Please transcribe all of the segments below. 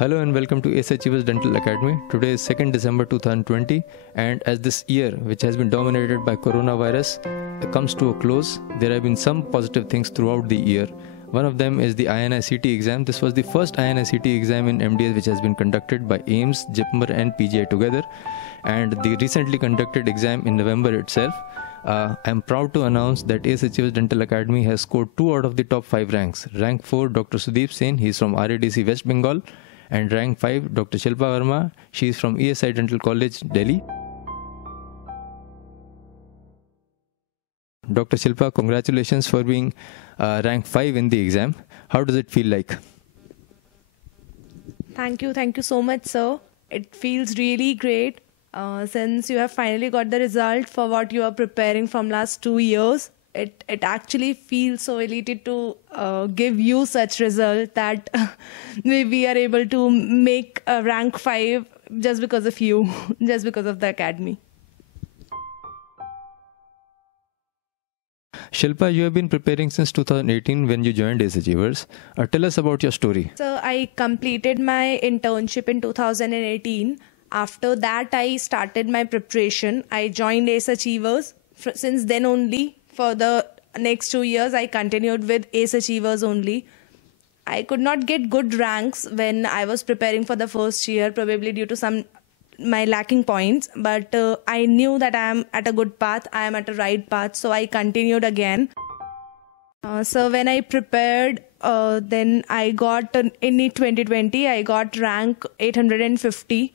Hello and welcome to Ace Achievers Dental Academy. Today is 2nd December 2020, and as this year, which has been dominated by coronavirus, comes to a close, there have been some positive things throughout the year. One of them is the INI-CT exam. This was the first INI-CT exam in MDS which has been conducted by AIIMS, JIPMER and PGI together, and the recently conducted exam in November itself. I am proud to announce that Ace Achievers Dental Academy has scored 2 out of the top 5 ranks. Rank 4, Dr. Sudeep Sen, he is from RADC West Bengal, and rank 5, Dr. Shilpa Verma, she is from ESI Dental College, Delhi. Dr. Shilpa, congratulations for being rank 5 in the exam. How does it feel like? Thank you so much, sir. It feels really great since you have finally got the result for what you are preparing from last 2 years. It actually feels so elated to give you such result that we are able to make a rank 5 just because of you, just because of the academy. Shilpa, you have been preparing since 2018 when you joined Ace Achievers. Tell us about your story. So I completed my internship in 2018. After that, I started my preparation. I joined Ace Achievers. Since then only, for the next 2 years, I continued with Ace Achievers only. I could not get good ranks when I was preparing for the first year, probably due to my lacking points, but I knew that I am at a good path, I am at a right path, so I continued again. So when I prepared, then I got, in 2020, I got rank 850,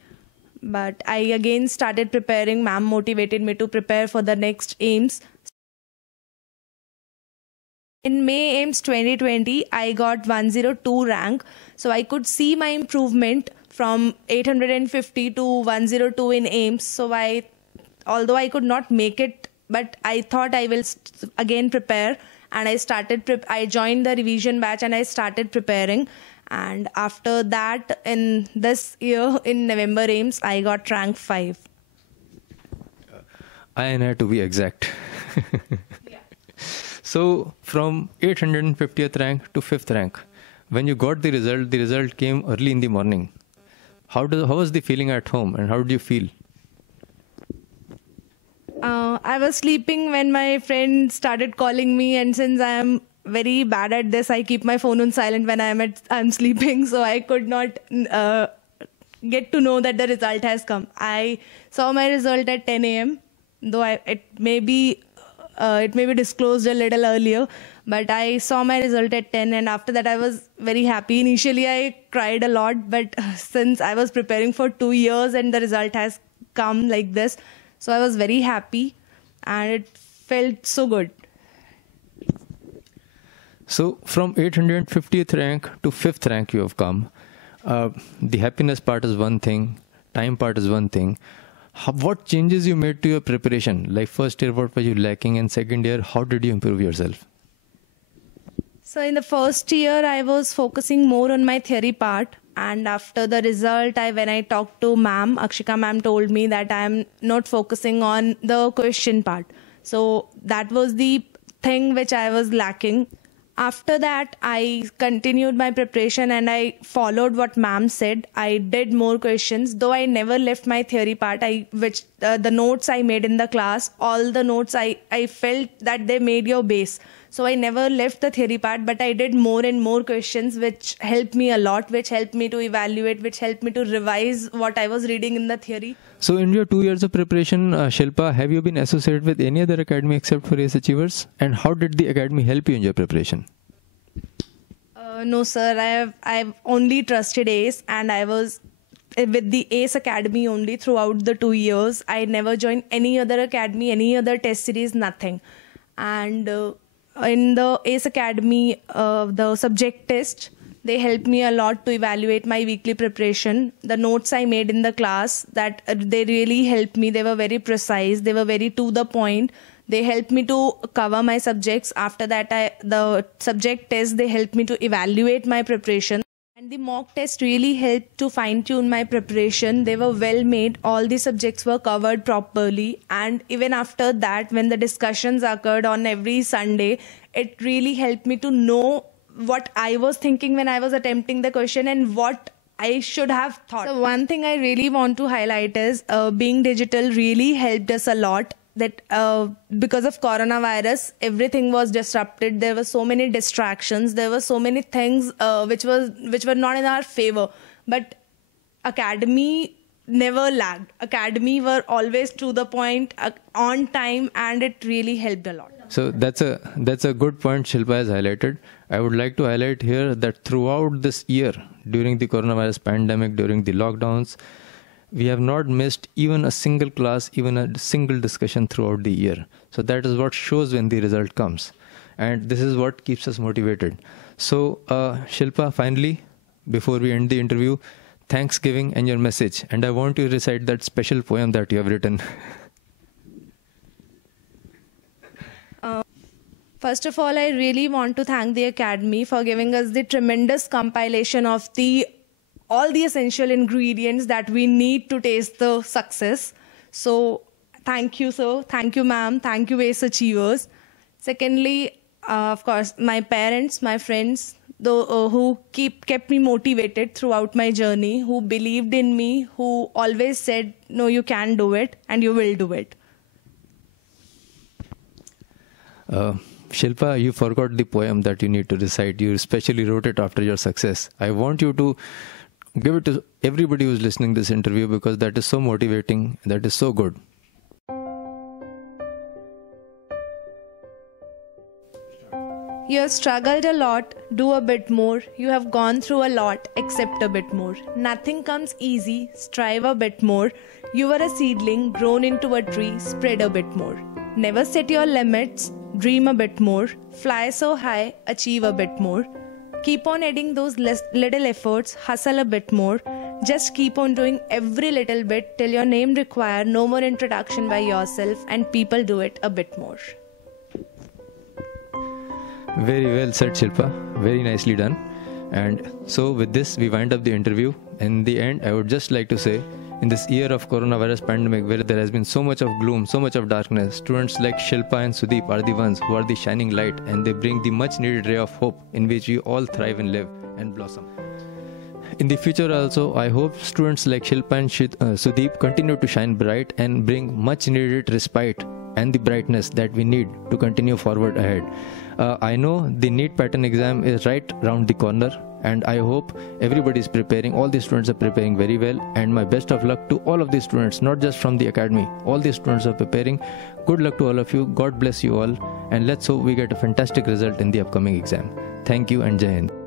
but I again started preparing. Ma'am motivated me to prepare for the next AIIMS. In May AIIMS 2020, I got 102 rank, so I could see my improvement from 850 to 102 in AIIMS. So although I could not make it, but I thought I will again prepare, and I joined the revision batch and I started preparing. And after that, in this year, in November AIIMS, I got rank 5. INI to be exact. Yeah. So from 850th rank to 5th rank, when you got the result came early in the morning. How was the feeling at home, and how did you feel? I was sleeping when my friend started calling me, and since I am very bad at this, I keep my phone on silent when I'm sleeping, so I could not get to know that the result has come. I saw my result at 10 a.m., though it may be disclosed a little earlier, but I saw my result at 10, and after that I was very happy. Initially I cried a lot, but since I was preparing for 2 years and the result has come like this, so I was very happy and it felt so good. So from 850th rank to 5th rank you have come. The happiness part is one thing, time part is one thing. What changes you made to your preparation? Like first year, what were you lacking? And second year, how did you improve yourself? So in the first year, I was focusing more on my theory part. And after the result, when I talked to ma'am, Akshika ma'am told me that I am not focusing on the question part. So that was the thing which I was lacking. After that, I continued my preparation and I followed what ma'am said. I did more questions, though I never left my theory part, the notes I made in the class, all the notes, I felt that they made your base. So I never left the theory part, but I did more and more questions, which helped me a lot, which helped me to evaluate, which helped me to revise what I was reading in the theory. So in your 2 years of preparation, Shilpa, have you been associated with any other academy except for Ace Achievers? And how did the academy help you in your preparation? No, sir. I've only trusted Ace, and I was with the Ace Academy only throughout the 2 years. I never joined any other academy, any other test series, nothing. And in the Ace Academy, the subject test, they helped me a lot to evaluate my weekly preparation. The notes I made in the class, that they really helped me. They were very precise. They were very to the point. They helped me to cover my subjects. After that, the subject test, they helped me to evaluate my preparation. And the mock test really helped to fine-tune my preparation. They were well made. All the subjects were covered properly. And even after that, when the discussions occurred on every Sunday, it really helped me to know what I was thinking when I was attempting the question and what I should have thought. So one thing I really want to highlight is being digital really helped us a lot. That because of coronavirus, everything was disrupted. There were so many distractions. There were so many things which were not in our favor. But Academy never lagged. Academy were always to the point, on time, and it really helped a lot. So that's a good point Shilpa has highlighted. I would like to highlight here that throughout this year, during the coronavirus pandemic, during the lockdowns, we have not missed even a single class, even a single discussion throughout the year. So that is what shows when the result comes. And this is what keeps us motivated. So Shilpa, finally, before we end the interview, Thanksgiving and your message. And I want you to recite that special poem that you have written. First of all, I really want to thank the Academy for giving us the tremendous compilation of all the essential ingredients that we need to taste the success. So thank you, sir. Thank you, ma'am. Thank you, ACE Achievers. Secondly, of course, my parents, my friends, who kept me motivated throughout my journey, who believed in me, who always said, no, you can do it and you will do it. Shilpa, you forgot the poem that you need to recite. You specially wrote it after your success. I want you to give it to everybody who's listening to this interview, because that is so motivating, that is so good. You have struggled a lot, do a bit more. You have gone through a lot, accept a bit more. Nothing comes easy, strive a bit more. You were a seedling, grown into a tree, spread a bit more. Never set your limits, dream a bit more. Fly so high, achieve a bit more. Keep on adding those little efforts, hustle a bit more. Just keep on doing every little bit till your name require no more introduction by yourself and people do it a bit more. Very well said, Shilpa. Very nicely done. And so with this, we wind up the interview. In the end, I would just like to say, in this year of coronavirus pandemic, where there has been so much of gloom, so much of darkness, students like Shilpa and Sudeep are the ones who are the shining light, and they bring the much needed ray of hope in which we all thrive and live and blossom. In the future also, I hope students like Shilpa and Sudeep continue to shine bright and bring much needed respite and the brightness that we need to continue forward ahead. I know the NEET pattern exam is right around the corner, and I hope everybody is preparing. All the students are preparing very well, and my best of luck to all of the students, not just from the Academy. All the students are preparing. Good luck to all of you. God bless you all, and let's hope we get a fantastic result in the upcoming exam. Thank you and Jai Hind.